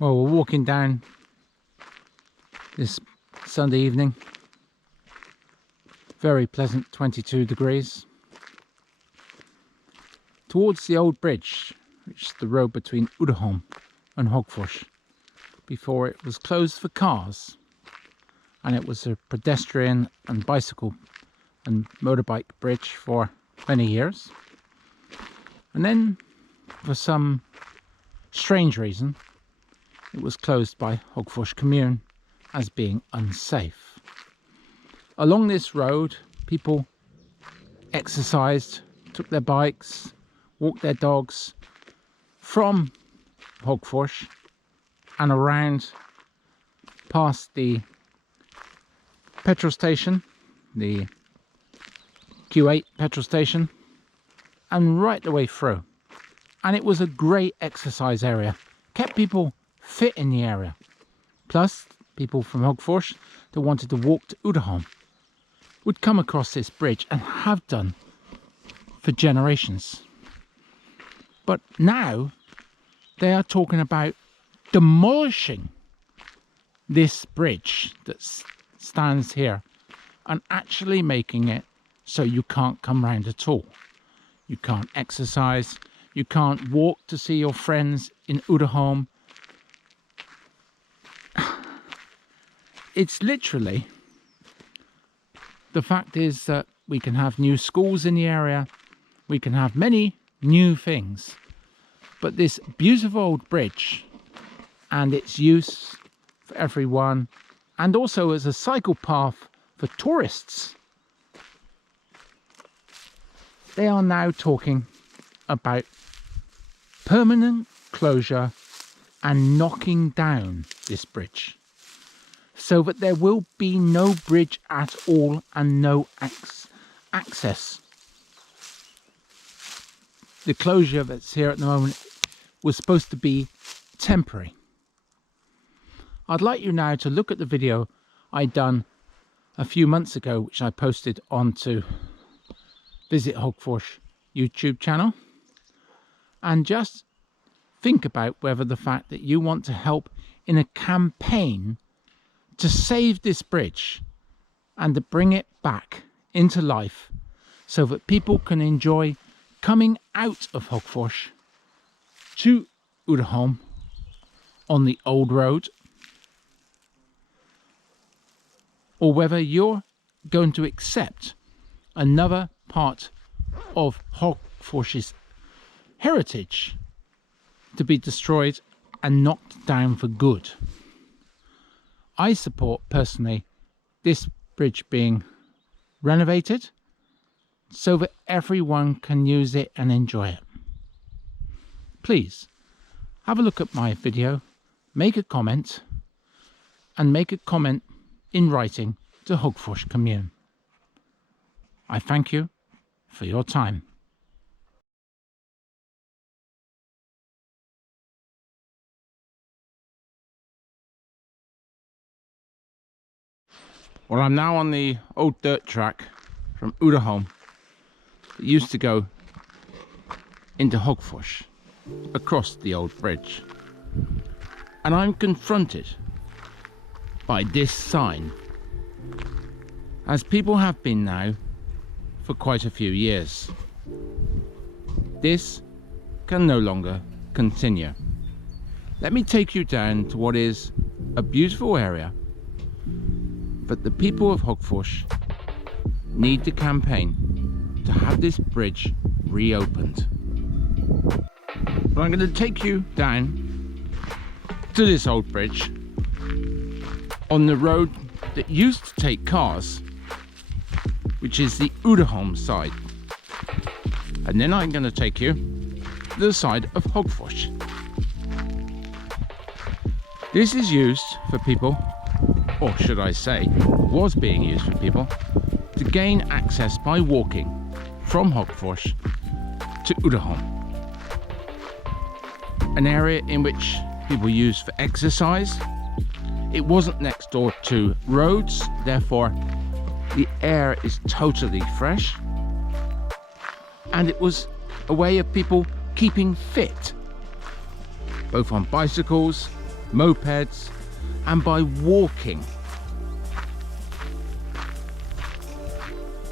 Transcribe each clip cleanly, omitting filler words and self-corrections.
Well, we're walking down this Sunday evening. Very pleasant, 22 degrees. Towards the old bridge, which is the road between Uddeholm and Hagfors, before it was closed for cars. And it was a pedestrian and bicycle and motorbike bridge for many years. And then, for some strange reason, it was closed by Hagfors Kommun as being unsafe. Along this road, people exercised, took their bikes, walked their dogs from Hagfors and around past the petrol station, the Q8 petrol station, and right the way through. And it was a great exercise area, kept people fit in the area. Plus, people from Hagfors that wanted to walk to Uddeholm would come across this bridge and have done for generations. But now they are talking about demolishing this bridge that stands here and actually making it so you can't come round at all. You can't exercise, you can't walk to see your friends in Uddeholm. It's literally, the fact is that we can have new schools in the area, we can have many new things, but this beautiful old bridge and its use for everyone, and also as a cycle path for tourists, they are now talking about permanent closure and knocking down this bridge, so that there will be no bridge at all and no access. The closure that's here at the moment was supposed to be temporary. I'd like you now to look at the video I'd done a few months ago, which I posted onto Visit Hagfors YouTube channel, and just think about whether the fact that you want to help in a campaign to save this bridge and to bring it back into life so that people can enjoy coming out of Hagfors to Uddeholm on the old road, or whether you're going to accept another part of Hagfors' heritage to be destroyed and knocked down for good. I support personally this bridge being renovated so that everyone can use it and enjoy it. Please have a look at my video, make a comment, and make a comment in writing to Hagfors Kommun. I thank you for your time. Well, I'm now on the old dirt track from Uddeholm that used to go into Hagfors across the old bridge, and I'm confronted by this sign, as people have been now for quite a few years. This can no longer continue. Let me take you down to what is a beautiful area, but the people of Hagfors need to campaign to have this bridge reopened. But I'm going to take you down to this old bridge on the road that used to take cars, which is the Uddeholm side, and then I'm going to take you to the side of Hagfors. This is used for people, or should I say was being used for people, to gain access by walking from Hagfors to Uddeholm, an area in which people use for exercise. It wasn't next door to roads, therefore the air is totally fresh, and it was a way of people keeping fit, both on bicycles mopeds, and by walking.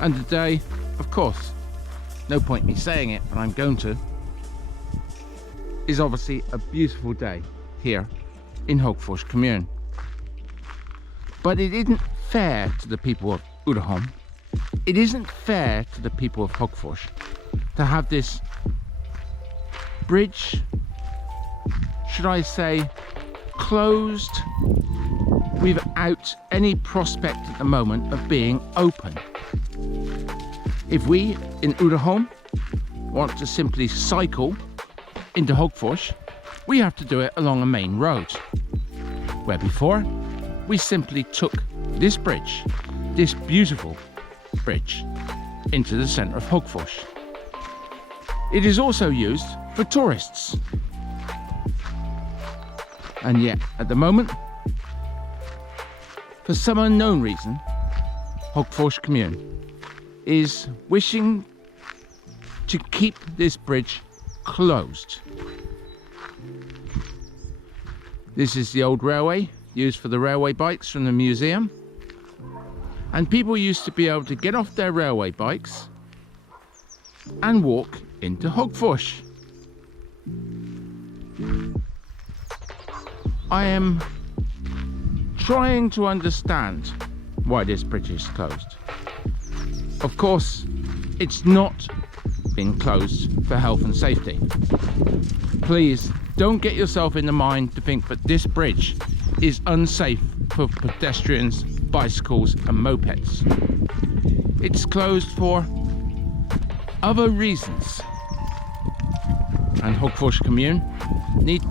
And today, of course, no point me saying it, but I'm going to, is obviously a beautiful day here in Hagfors Kommun. But it isn't fair to the people of Uddeholm, it isn't fair to the people of Hagfors to have this bridge, should I say, closed without any prospect at the moment of being open. If we in Uddeholm want to simply cycle into Hagfors, we have to do it along a main road, where before we simply took this bridge, this beautiful bridge, into the centre of Hagfors. It is also used for tourists, and yet at the moment, for some unknown reason, Hagfors Kommun is wishing to keep this bridge closed. This is the old railway used for the railway bikes from the museum, and people used to be able to get off their railway bikes and walk into Hagfors. I am trying to understand why this bridge is closed. Of course, it's not been closed for health and safety. Please don't get yourself in the mind to think that this bridge is unsafe for pedestrians, bicycles and mopeds. It's closed for other reasons, and Hagfors Kommun need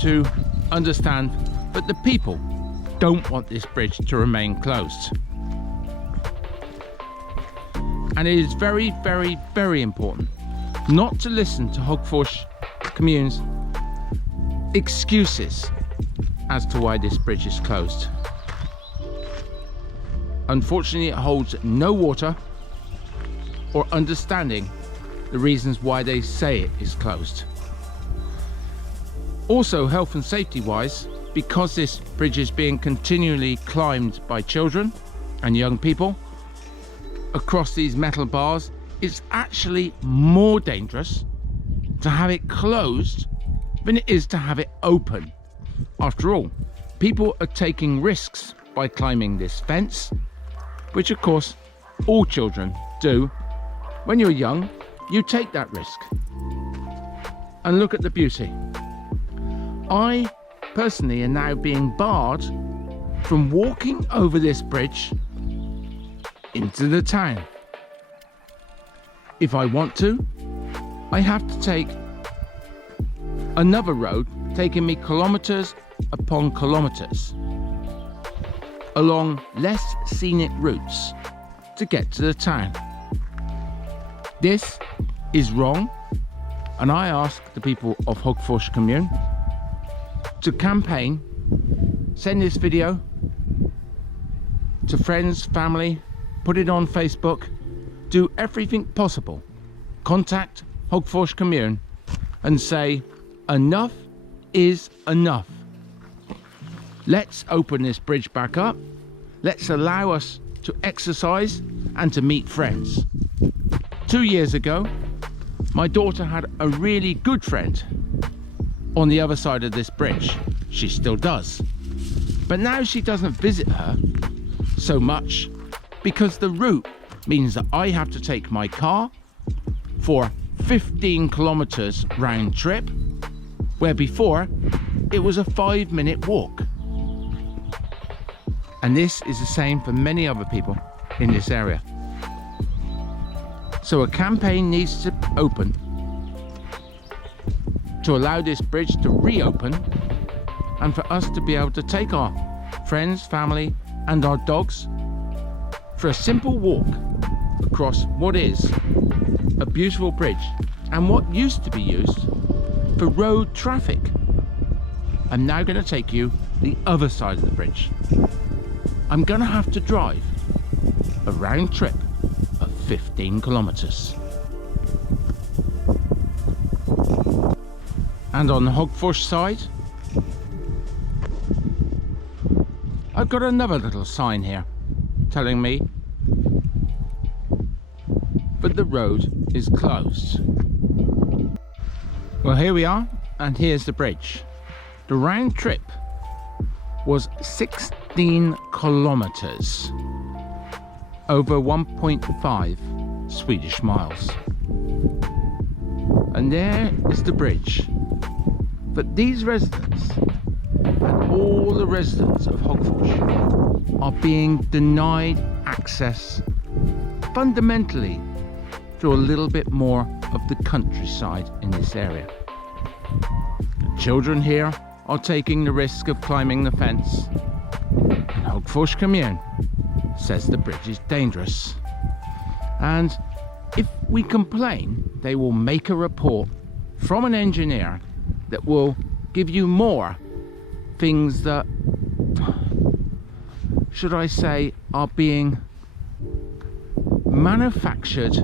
to understand that the people don't want this bridge to remain closed. And it is very, very, very important not to listen to Hagfors Kommun's excuses as to why this bridge is closed. Unfortunately, it holds no water or understanding the reasons why they say it is closed. Also, health and safety wise, because this bridge is being continually climbed by children and young people across these metal bars, it's actually more dangerous to have it closed than it is to have it open. After all, people are taking risks by climbing this fence, which of course all children do. When you're young, you take that risk. And look at the beauty. I personally am now being barred from walking over this bridge into the town. If I want to, I have to take another road taking me kilometres upon kilometres along less scenic routes to get to the town. This is wrong, and I ask the people of Hagfors Kommun to campaign, send this video to friends, family, put it on Facebook, do everything possible. Contact Hagfors Kommun and say enough is enough. Let's open this bridge back up. Let's allow us to exercise and to meet friends. 2 years ago, my daughter had a really good friend on the other side of this bridge. She still does. But now she doesn't visit her so much because the route means that I have to take my car for 15 kilometers round trip, where before it was a 5-minute walk. And this is the same for many other people in this area. So a campaign needs to open to allow this bridge to reopen, and for us to be able to take our friends, family and our dogs for a simple walk across what is a beautiful bridge and what used to be used for road traffic. I'm now going to take you the other side of the bridge. I'm going to have to drive a round trip of 15 kilometers. And on the Hagfors side, I've got another little sign here telling me that the road is closed. Well, here we are, and here's the bridge. The round trip was 16 kilometers, over 1.5 Swedish miles. And there is the bridge. But these residents and all the residents of Hagfors are being denied access fundamentally to a little bit more of the countryside in this area. The children here are taking the risk of climbing the fence, and Hagfors Kommun says the bridge is dangerous. And if we complain, they will make a report from an engineer that will give you more things that, should I say, are being manufactured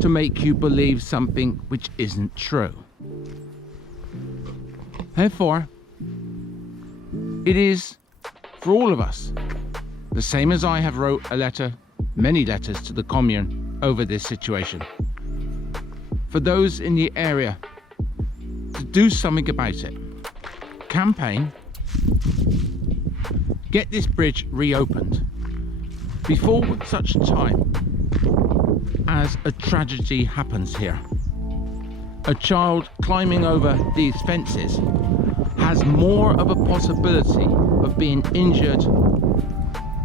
to make you believe something which isn't true. Therefore, it is for all of us, the same as I have wrote a letter, many letters to the Kommun over this situation, for those in the area to do something about it. Campaign, get this bridge reopened before such time as a tragedy happens here. A child climbing over these fences has more of a possibility of being injured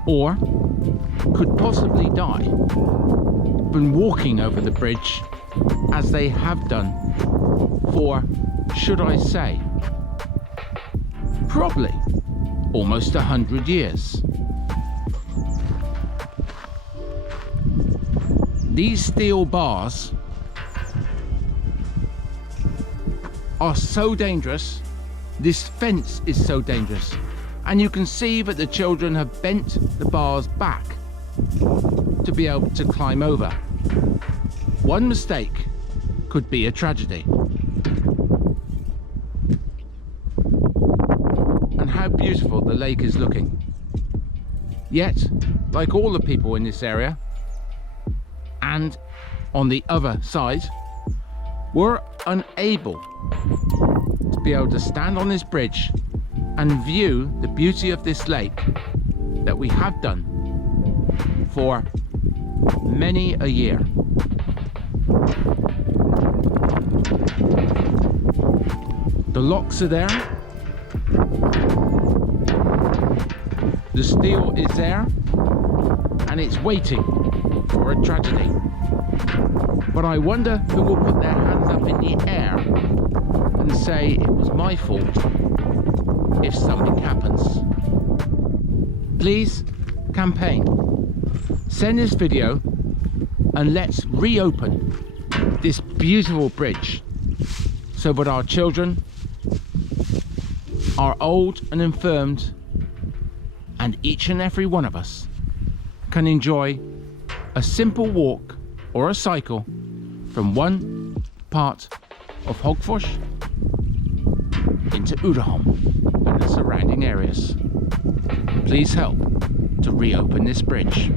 or could possibly die than walking over the bridge as they have done for, should I say, probably almost 100 years. These steel bars are so dangerous, this fence is so dangerous, and you can see that the children have bent the bars back to be able to climb over. One mistake could be a tragedy. And how beautiful the lake is looking. Yet, like all the people in this area, and on the other side, were unable to be able to stand on this bridge and view the beauty of this lake that we have done for many a year. The locks are there, the steel is there, and it's waiting for a tragedy. But I wonder who will put their hands up in the air and say it was my fault if something happens. Please, campaign, send this video and let's reopen this beautiful bridge so that our children, our old and infirmed, and each and every one of us can enjoy a simple walk or a cycle from one part of Hagfors into Uddeholm and the surrounding areas. Please help to reopen this bridge.